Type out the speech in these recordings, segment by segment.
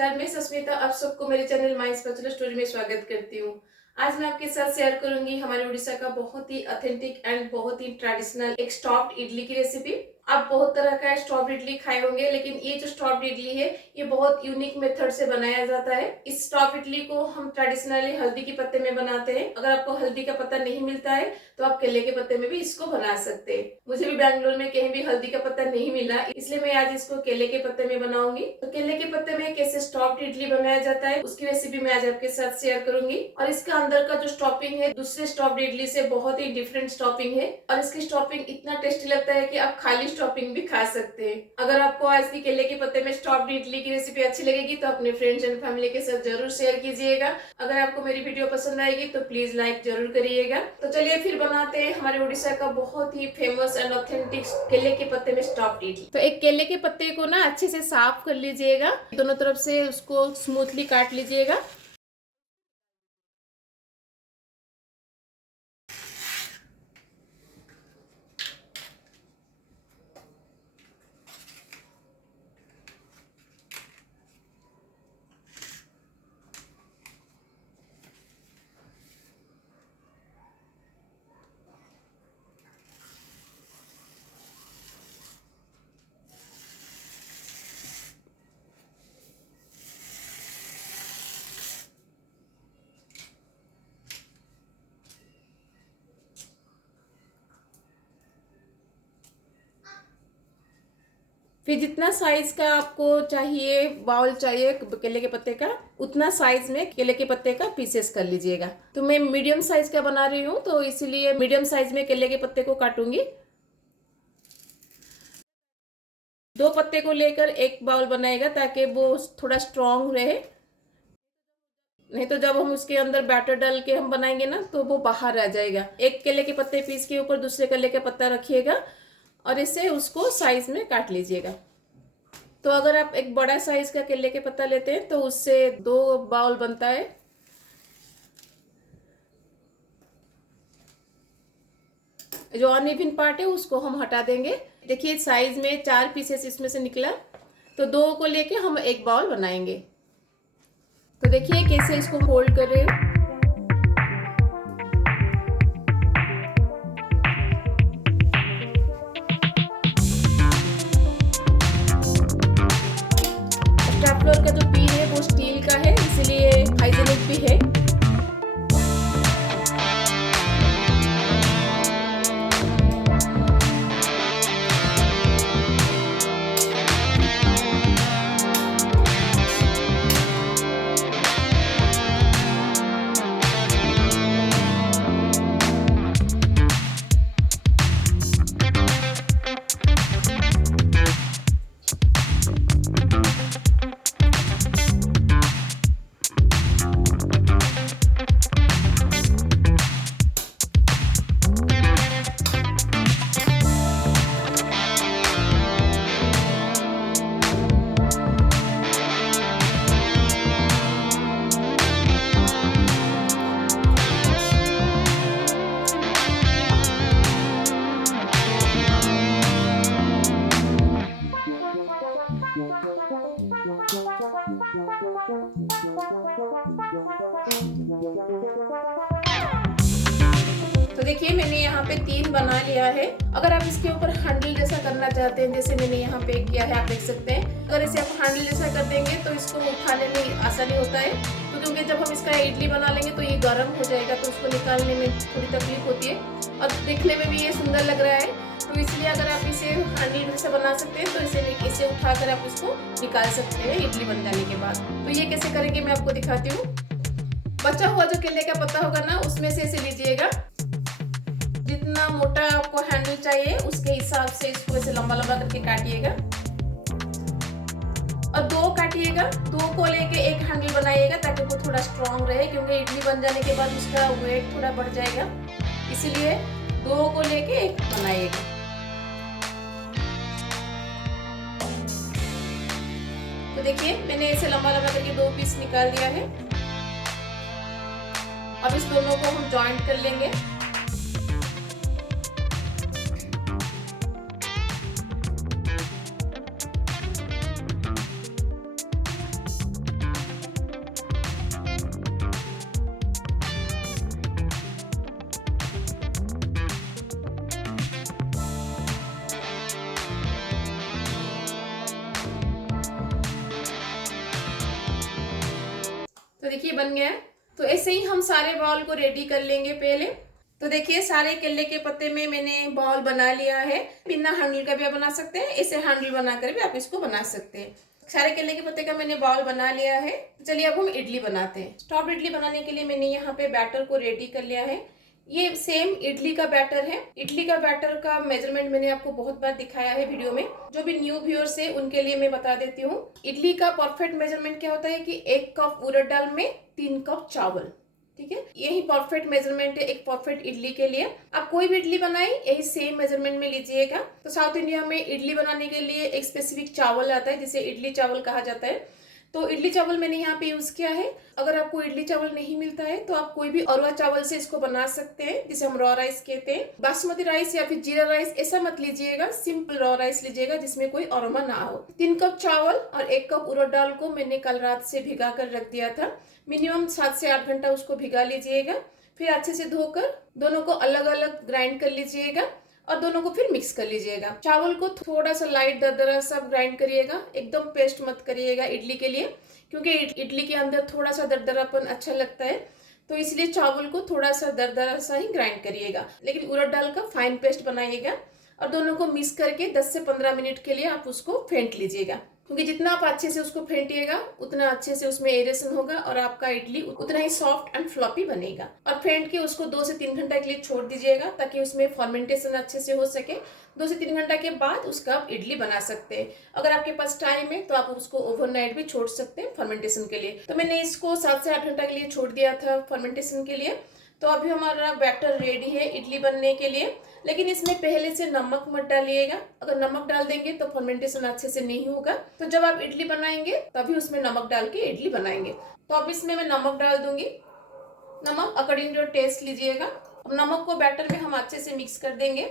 नमस्कार, मैं सस्मिता आप सबको मेरे चैनल माई स्पेशल स्टोरी में स्वागत करती हूँ। आज मैं आपके साथ शेयर करूंगी हमारे उड़ीसा का बहुत ही ऑथेंटिक एंड बहुत ही ट्रेडिशनल एक स्टॉफ्ड इडली की रेसिपी। आप बहुत तरह का स्टॉफ्ड इडली खाए होंगे, लेकिन ये जो स्टॉफ्ड इडली है ये बहुत यूनिक मेथड से बनाया जाता है। इस स्टॉफ्ड इडली को हम ट्रेडिशनली हल्दी के पत्ते में बनाते हैं। अगर आपको हल्दी का पत्ता नहीं मिलता है तो आप केले के पत्ते में भी इसको बना सकते हैं। मुझे भी बैंगलोर में कहीं भी हल्दी का पत्ता नहीं मिला, इसलिए मैं आज इसको केले के पत्ते में बनाऊंगी। तो केले के पत्ते में कैसे स्टॉफ्ड इडली बनाया जाता है उसकी रेसिपी मैं आज आपके साथ शेयर करूंगी। और इसका अंदर का जो स्टॉपिंग है दूसरे स्टॉफ्ड इडली से बहुत ही डिफरेंट स्टॉपिंग है, और इसकी स्टॉपिंग इतना टेस्टी लगता है कि आप खाली स्टॉपिंग भी खा सकते हैं। अगर आपको आज की केले के पत्ते में स्टॉफ्ड इडली की रेसिपी अच्छी लगेगी तो अपने फ्रेंड्स एंड फैमिली के साथ जरूर शेयर कीजिएगा। अगर आपको मेरी वीडियो पसंद आएगी तो प्लीज लाइक जरूर करिएगा। तो चलिए फिर बनाते हैं हमारे उड़ीसा का बहुत ही फेमस एंड ऑथेंटिक केले के पत्ते में स्टॉफ्ड इडली। तो एक केले के पत्ते को ना अच्छे से साफ कर लीजिएगा, दोनों तरफ से उसको स्मूथली काट लीजिएगा। फिर जितना साइज का आपको चाहिए, बाउल चाहिए केले के पत्ते का, उतना साइज में केले के पत्ते का पीसेस कर लीजिएगा। तो मैं मीडियम साइज का बना रही हूँ तो इसीलिए मीडियम साइज में केले के पत्ते को काटूंगी। 2 पत्ते को लेकर एक बाउल बनाएगा ताकि वो थोड़ा स्ट्रॉन्ग रहे, नहीं तो जब हम उसके अंदर बैटर डाल के हम बनाएंगे ना तो वो बाहर आ जाएगा। एक केले के पत्ते पीस के ऊपर दूसरे केले का पत्ता रखिएगा और इसे उसको साइज में काट लीजिएगा। तो अगर आप एक बड़ा साइज का केले के पत्ता लेते हैं तो उससे 2 बाउल बनता है। जो अनइवन पार्ट है उसको हम हटा देंगे। देखिए साइज में 4 पीसेस इसमें से निकला, तो 2 को लेके हम एक बाउल बनाएंगे। तो देखिए कैसे इसको फोल्ड कर रहे हैं। स्टेपलर का जो पी है वो स्टील का है, इसलिए हाइजीनिक भी है। तो देखिए मैंने यहाँ पे 3 बना लिया है। अगर आप इसके ऊपर हैंडल जैसा करना चाहते हैं, जैसे मैंने यहाँ पे किया है, आप देख सकते हैं। अगर इसे आप हैंडल जैसा कर देंगे तो इसको उठाने में आसानी होता है। तो क्योंकि जब हम इसका इडली बना लेंगे तो ये गर्म हो जाएगा, तो उसको निकालने में थोड़ी तकलीफ होती है और देखने में भी ये सुंदर लग रहा है। तो इसलिए अगर आप इसे हैंडल जैसा बना सकते हैं तो इसे उठाकर आप इसको निकाल सकते हैं इडली बन जाने के बाद। तो ये कैसे करेंगे मैं आपको दिखाती हूँ। बचा हुआ जो केले का पत्ता होगा ना उसमें से इसे लीजिएगा। जितना मोटा आपको हैंडल चाहिए उसके हिसाब से इसको ऐसे लंबा लंबा करके काटिएगा और 2 काटिएगा। 2 को लेके एक हैंडल बनाइएगा ताकि वो थोड़ा स्ट्रॉन्ग रहे, क्योंकि इडली बन जाने के बाद उसका वेट थोड़ा बढ़ जाएगा, इसीलिए 2 को लेके एक बनाइएगा। तो देखिए मैंने ऐसे लंबा लंबा करके 2 पीस निकाल दिया है। अब इस दोनों को हम जॉइंट कर लेंगे। बन गया है। तो ऐसे ही हम सारे बॉल को रेडी कर लेंगे पहले। तो देखिए सारे केले के पत्ते में मैंने बॉल बना लिया है। बिना हैंडल का भी आप बना सकते हैं, ऐसे हैंडल बनाकर भी आप इसको बना सकते हैं। सारे केले के पत्ते का मैंने बॉल बना लिया है। चलिए अब हम इडली बनाते हैं। स्टॉप्ड इडली बनाने के लिए मैंने यहाँ पे बैटर को रेडी कर लिया है। ये सेम इडली का बैटर है। इडली का बैटर का मेजरमेंट मैंने आपको बहुत बार दिखाया है वीडियो में। जो भी न्यू व्यूअर्स है उनके लिए मैं बता देती हूँ। इडली का परफेक्ट मेजरमेंट क्या होता है कि 1 कप उड़द दाल में 3 कप चावल। ठीक है, यही परफेक्ट मेजरमेंट है एक परफेक्ट इडली के लिए। आप कोई भी इडली बनाए यही सेम मेजरमेंट में लीजिएगा। तो साउथ इंडिया में इडली बनाने के लिए एक स्पेसिफिक चावल आता है जिसे इडली चावल कहा जाता है। तो इडली चावल मैंने यहाँ पे यूज किया है। अगर आपको इडली चावल नहीं मिलता है तो आप कोई भी अरवा चावल से इसको बना सकते हैं, जिसे हम रॉ राइस कहते हैं। बासमती राइस या फिर जीरा राइस ऐसा मत लीजिएगा, सिंपल रॉ राइस लीजिएगा जिसमें कोई अरोमा ना हो। 3 कप चावल और 1 कप उड़द दाल को मैंने कल रात से भिगा कर रख दिया था। मिनिमम 7 से 8 घंटा उसको भिगा लीजिएगा। फिर अच्छे से धोकर दोनों को अलग अलग ग्राइंड कर लीजिएगा और दोनों को फिर मिक्स कर लीजिएगा। चावल को थोड़ा सा लाइट दरदरा सा ग्राइंड करिएगा, एकदम पेस्ट मत करिएगा इडली के लिए, क्योंकि इडली के अंदर थोड़ा सा दरदरापन अच्छा लगता है। तो इसलिए चावल को थोड़ा सा दरदरा सा ही ग्राइंड करिएगा, लेकिन उड़द दाल का फाइन पेस्ट बनाइएगा। और दोनों को मिक्स करके 10 से 15 मिनट के लिए आप उसको फेंट लीजिएगा, क्योंकि जितना आप अच्छे से उसको फेंटिएगा उतना अच्छे से उसमें एरेशन होगा और आपका इडली उतना ही सॉफ्ट एंड फ्लॉपी बनेगा। और फेंट के उसको 2 से 3 घंटा के लिए छोड़ दीजिएगा ताकि उसमें फर्मेंटेशन अच्छे से हो सके। 2 से 3 घंटा के बाद उसका आप इडली बना सकते हैं। अगर आपके पास टाइम है तो आप उसको ओवरनाइट भी छोड़ सकते हैं फर्मेंटेशन के लिए। तो मैंने इसको 7 से 8 घंटा के लिए छोड़ दिया था फर्मेंटेशन के लिए। तो अभी हमारा बैटर रेडी है इडली बनने के लिए, लेकिन इसमें पहले से नमक मत डालिएगा। अगर नमक डाल देंगे तो फर्मेंटेशन अच्छे से नहीं होगा। तो जब आप इडली बनाएंगे तभी उसमें नमक डाल के इडली बनाएंगे। तो अब इसमें मैं नमक डाल दूंगी। नमक अकॉर्डिंग टू टेस्ट लीजिएगा। अब नमक को बैटर में हम अच्छे से मिक्स कर देंगे।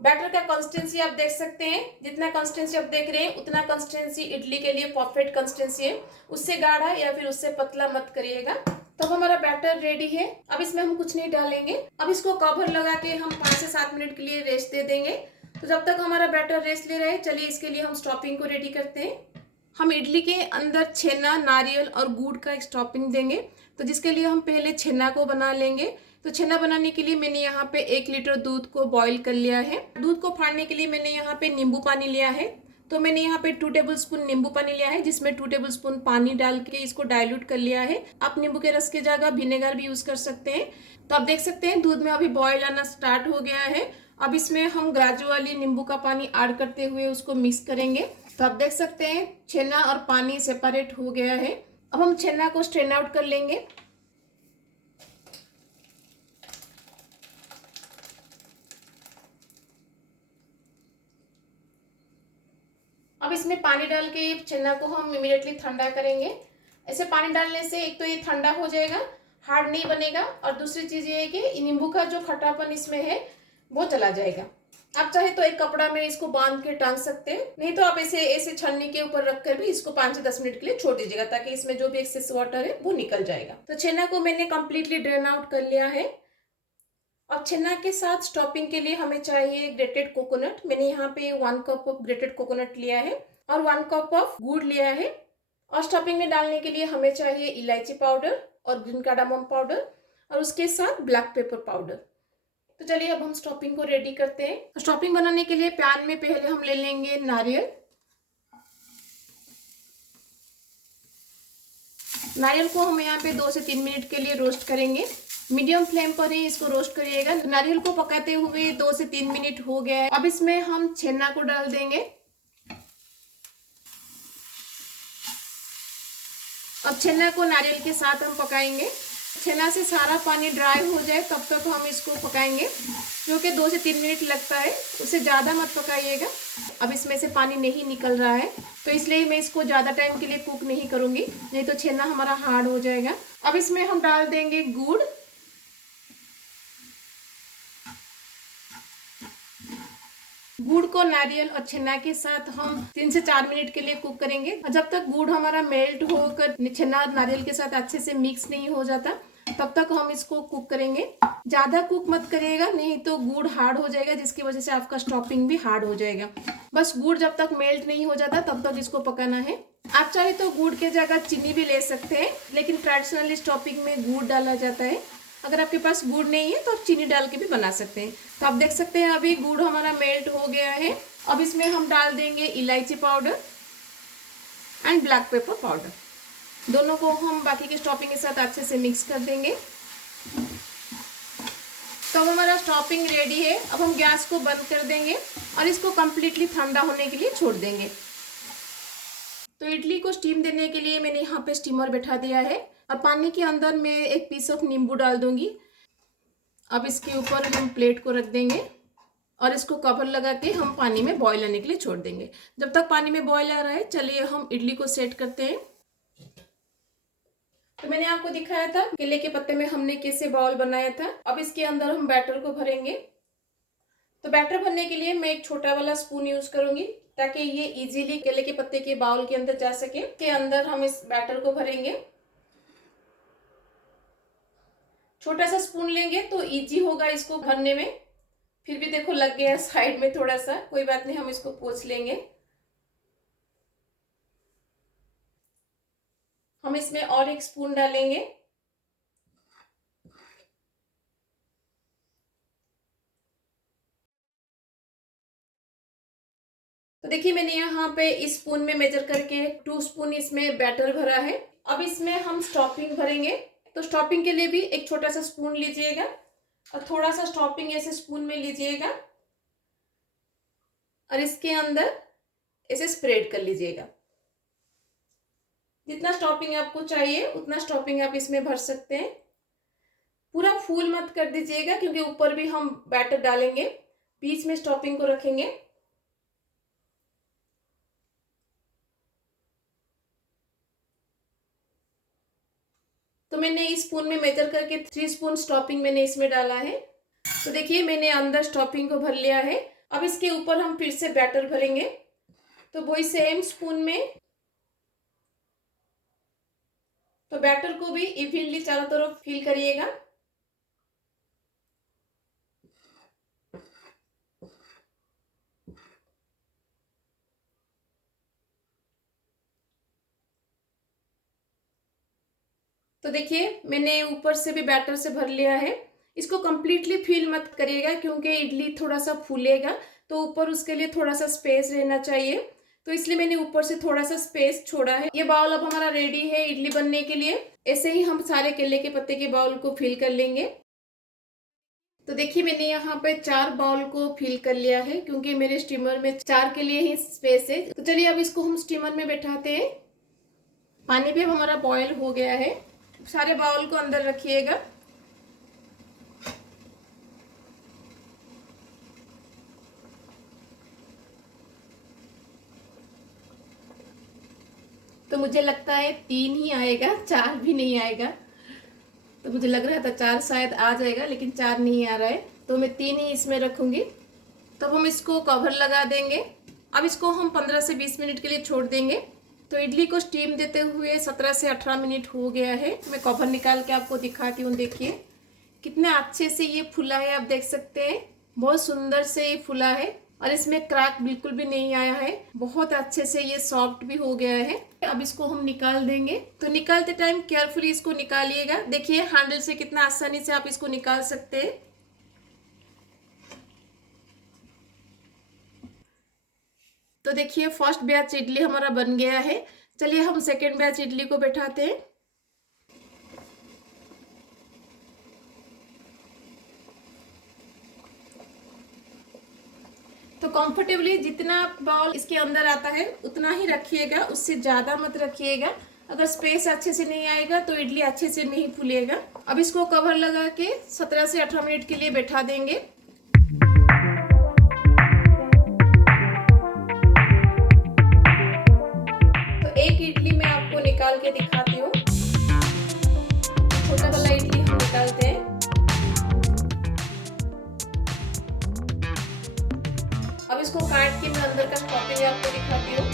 बैटर का कंसिस्टेंसी आप देख सकते हैं, जितना कंसिस्टेंसी आप देख रहे हैं उतना कंसिस्टेंसी इडली के लिए परफेक्ट कंसिस्टेंसी है। उससे गाढ़ा या फिर उससे पतला मत करिएगा। तो हमारा बैटर रेडी है। अब इसमें हम कुछ नहीं डालेंगे। अब इसको कवर लगा के हम 5 से 7 मिनट के लिए रेस्ट दे देंगे। तो जब तक हमारा बैटर रेस्ट ले रहा है, चलिए इसके लिए हम स्टॉपिंग को रेडी करते हैं। हम इडली के अंदर छेना, नारियल और गुड़ का एक स्टॉपिंग देंगे। तो जिसके लिए हम पहले छेना को बना लेंगे। तो छेना बनाने के लिए मैंने यहाँ पे 1 लीटर दूध को बॉईल कर लिया है। दूध को फाड़ने के लिए मैंने यहाँ पे नींबू पानी लिया है। तो मैंने यहाँ पे 2 टेबलस्पून नींबू पानी लिया है, जिसमें 2 टेबलस्पून पानी डाल के इसको डाइल्यूट कर लिया है। आप नींबू के रस की जगह विनेगर भी यूज कर सकते हैं। तो आप देख सकते हैं दूध में अभी बॉईल आना स्टार्ट हो गया है। अब इसमें हम ग्रेजुअली नींबू का पानी ऐड करते हुए उसको मिक्स करेंगे। तो आप देख सकते हैं छेना और पानी सेपरेट हो गया है। अब हम छेना को स्ट्रेन आउट कर लेंगे। अब इसमें पानी डाल के छेना को हम इमीडिएटली ठंडा करेंगे। ऐसे पानी डालने से एक तो ये ठंडा हो जाएगा, हार्ड नहीं बनेगा, और दूसरी चीज ये है कि नींबू का जो खट्टापन इसमें है वो चला जाएगा। आप चाहे तो एक कपड़ा में इसको बांध के टांग सकते हैं, नहीं तो आप ऐसे ऐसे छन्नी के ऊपर रखकर भी इसको 5 से 10 मिनट के लिए छोड़ दीजिएगा, ताकि इसमें जो भी एक्सेस वाटर है वो निकल जाएगा। तो छेना को मैंने कंप्लीटली ड्रेन आउट कर लिया है। अब छेना के साथ स्टॉपिंग के लिए हमें चाहिए ग्रेटेड कोकोनट। मैंने यहाँ पे 1 कप ऑफ ग्रेटेड कोकोनट लिया है और 1 कप ऑफ गुड़ लिया है। और स्टॉपिंग में डालने के लिए हमें चाहिए इलायची पाउडर और ग्रीन कार्डामम पाउडर और उसके साथ ब्लैक पेपर पाउडर। तो चलिए अब हम स्टॉपिंग को रेडी करते हैं। स्टॉपिंग बनाने के लिए पैन में पहले हम ले लेंगे नारियल। नारियल को हम यहाँ पे 2 से 3 मिनट के लिए रोस्ट करेंगे। मीडियम फ्लेम पर ही इसको रोस्ट करिएगा। नारियल को पकाते हुए 2 से 3 मिनट हो गया है। अब इसमें हम छेना को डाल देंगे। अब छेना को नारियल के साथ हम पकाएंगे। छेना से सारा पानी ड्राई हो जाए तब तक हम इसको पकाएंगे, जो कि 2 से 3 मिनट लगता है। उससे ज़्यादा मत पकाइएगा। अब इसमें से पानी नहीं निकल रहा है, तो इसलिए मैं इसको ज़्यादा टाइम के लिए कुक नहीं करूँगी, नहीं तो छेना हमारा हार्ड हो जाएगा। अब इसमें हम डाल देंगे गुड़। गुड़ को नारियल और छेना के साथ हम 3 से 4 मिनट के लिए कुक करेंगे। जब तक गुड़ हमारा मेल्ट होकर छेना और नारियल के साथ अच्छे से मिक्स नहीं हो जाता, तब तक हम इसको कुक करेंगे। ज़्यादा कुक मत करिएगा, नहीं तो गुड़ हार्ड हो जाएगा, जिसकी वजह से आपका स्टफिंग भी हार्ड हो जाएगा। बस गुड़ जब तक मेल्ट नहीं हो जाता तब तक इसको पकाना है। आप चाहे तो गुड़ के जगह चीनी भी ले सकते हैं, लेकिन ट्रेडिशनली स्टफिंग में गुड़ डाला जाता है। अगर आपके पास गुड़ नहीं है तो आप चीनी डाल के भी बना सकते हैं। तो आप देख सकते हैं अभी गुड़ हमारा मेल्ट हो गया है। अब इसमें हम डाल देंगे इलायची powder and black pepper powder. दोनों को हम बाकी के स्टफिंग के साथ अच्छे से मिक्स कर देंगे। तो अब हमारा स्टफिंग रेडी है। अब हम गैस को बंद कर देंगे और इसको कम्प्लीटली ठंडा होने के लिए छोड़ देंगे। तो इडली को स्टीम देने के लिए मैंने यहाँ पे स्टीमर बैठा दिया है और पानी के अंदर मैं एक पीस ऑफ नींबू डाल दूंगी। अब इसके ऊपर हम प्लेट को रख देंगे और इसको कवर लगा के हम पानी में बॉईल आने के लिए छोड़ देंगे। जब तक पानी में बॉईल आ रहा है, चलिए हम इडली को सेट करते हैं। तो मैंने आपको दिखाया था केले के पत्ते में हमने कैसे बाउल बनाया था। अब इसके अंदर हम बैटर को भरेंगे। तो बैटर भरने के लिए मैं एक छोटा वाला स्पून यूज करूंगी ताकि ये इजीली केले के पत्ते के बाउल के अंदर जा सके। के अंदर हम इस बैटर को भरेंगे। छोटा सा स्पून लेंगे तो इजी होगा इसको भरने में। फिर भी देखो लग गया साइड में थोड़ा सा, कोई बात नहीं, हम इसको पोंछ लेंगे। हम इसमें और एक स्पून डालेंगे। तो देखिए मैंने यहाँ पे इस स्पून में मेजर करके 2 स्पून इसमें बैटर भरा है। अब इसमें हम स्टफिंग भरेंगे। तो स्टफिंग के लिए भी एक छोटा सा स्पून लीजिएगा और थोड़ा सा स्टफिंग ऐसे स्पून में लीजिएगा और इसके अंदर ऐसे स्प्रेड कर लीजिएगा। जितना स्टफिंग आपको चाहिए उतना स्टफिंग आप इसमें भर सकते हैं। पूरा फुल मत कर दीजिएगा क्योंकि ऊपर भी हम बैटर डालेंगे। बीच में स्टफिंग को रखेंगे। तो मैंने इस स्पून में मेजर करके 3 स्पून स्टफिंग मैंने इसमें डाला है। तो देखिए मैंने अंदर स्टफिंग को भर लिया है। अब इसके ऊपर हम फिर से बैटर भरेंगे। तो वही सेम स्पून में तो बैटर को भी इवनली चारों तरफ फिल करिएगा। तो देखिए मैंने ऊपर से भी बैटर से भर लिया है। इसको कंप्लीटली फिल मत करिएगा क्योंकि इडली थोड़ा सा फूलेगा, तो ऊपर उसके लिए थोड़ा सा स्पेस रहना चाहिए। तो इसलिए मैंने ऊपर से थोड़ा सा स्पेस छोड़ा है। ये बाउल अब हमारा रेडी है इडली बनने के लिए। ऐसे ही हम सारे केले के पत्ते के बाउल को फिल कर लेंगे। तो देखिए मैंने यहाँ पे 4 बाउल को फिल कर लिया है क्योंकि मेरे स्टीमर में 4 के लिए ही स्पेस है। तो चलिए अब इसको हम स्टीमर में बैठाते हैं। पानी भी अब हमारा बॉयल हो गया है। सारे बाउल को अंदर रखिएगा। तो मुझे लगता है 3 ही आएगा, 4 भी नहीं आएगा। तो मुझे लग रहा था 4 शायद आ जाएगा, लेकिन 4 नहीं आ रहा है, तो मैं 3 ही इसमें रखूंगी। तो हम इसको कवर लगा देंगे। अब इसको हम 15 से 20 मिनट के लिए छोड़ देंगे। तो इडली को स्टीम देते हुए 17 से 18 मिनट हो गया है। मैं कवर निकाल के आपको दिखाती हूँ। देखिए कितने अच्छे से ये फूला है, आप देख सकते हैं। बहुत सुंदर से ये फूला है और इसमें क्रैक बिल्कुल भी नहीं आया है। बहुत अच्छे से ये सॉफ्ट भी हो गया है। अब इसको हम निकाल देंगे। तो निकालते टाइम केयरफुली इसको निकालिएगा। देखिए हैंडल से कितना आसानी से आप इसको निकाल सकते हैं। तो देखिए फर्स्ट बैच इडली हमारा बन गया है। चलिए हम सेकेंड बैच इडली को बैठाते हैं। तो कंफर्टेबली जितना बाउल इसके अंदर आता है उतना ही रखिएगा, उससे ज़्यादा मत रखिएगा। अगर स्पेस अच्छे से नहीं आएगा तो इडली अच्छे से नहीं फूलेगा। अब इसको कवर लगा के 17 से 18 मिनट के लिए बैठा देंगे। तो एक इडली मैं आपको निकाल के दिखाती हूँ। छोटा वाला इडली हम निकालते हैं। अब इसको काट के मैं अंदर का स्टफिंग आपको दिखाती हूँ।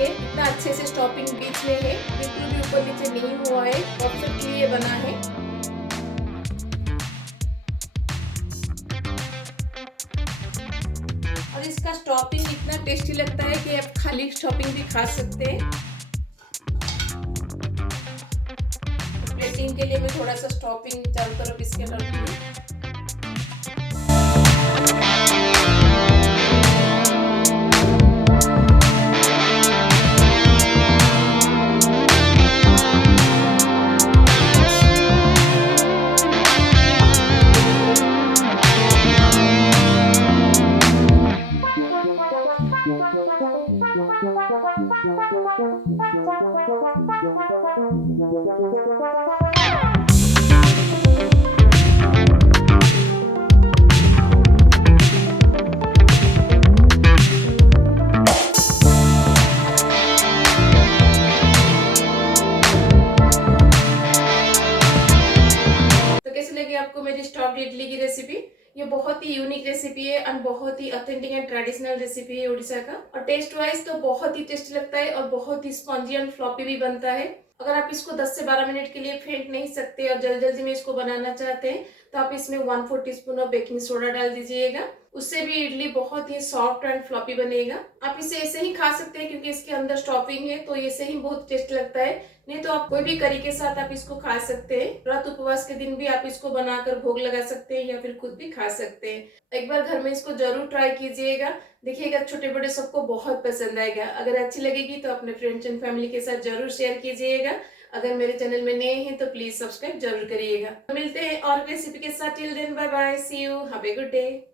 देखिए कितना अच्छे से स्टॉपिंग बीच में है, बिल्कुल भी ऊपर नीचे नहीं हुआ है, परफेक्टली ये बना है। और इसका स्टॉपिंग इतना टेस्टी लगता है कि आप खाली स्टॉपिंग भी खा सकते हैं। प्लेटिंग के लिए मैं थोड़ा सा स्टॉपिंग चारों तरफ इसके डालती हूँ। तो कैसी लगी आपको मेरी स्टॉप्ड इडली की रेसिपी? ये बहुत ही यूनिक रेसिपी है और बहुत ही ऑथेंटिक एंड ट्रेडिशनल रेसिपी है उड़ीसा का। और टेस्ट वाइज तो बहुत ही टेस्टी लगता है और बहुत ही स्पॉन्जी एंड फ्लॉपी भी बनता है। अगर आप इसको 10 से 12 मिनट के लिए फेंट नहीं सकते और जल्दी जल्दी में इसको बनाना चाहते हैं तो आप इसमें 1/4 टीस्पून ऑफ बेकिंग सोडा डाल दीजिएगा। उससे भी इडली बहुत ही सॉफ्ट एंड फ्लॉपी बनेगा। आप इसे ऐसे ही खा सकते हैं क्योंकि इसके अंदर स्टफिंग है, तो ऐसे ही बहुत टेस्ट लगता है। नहीं तो आप कोई भी करी के साथ आप इसको खा सकते हैं। व्रत उपवास के दिन भी आप इसको बनाकर भोग लगा सकते हैं या फिर खुद भी खा सकते हैं। एक बार घर में इसको जरूर ट्राई कीजिएगा, देखिएगा छोटे बड़े सबको बहुत पसंद आएगा। अगर अच्छी लगेगी तो अपने फ्रेंड्स एंड फैमिली के साथ जरूर शेयर कीजिएगा। अगर मेरे चैनल में नए हैं तो प्लीज सब्सक्राइब जरूर करिएगा। मिलते हैं और रेसिपी के साथ। Till then bye bye, see you, have a good day.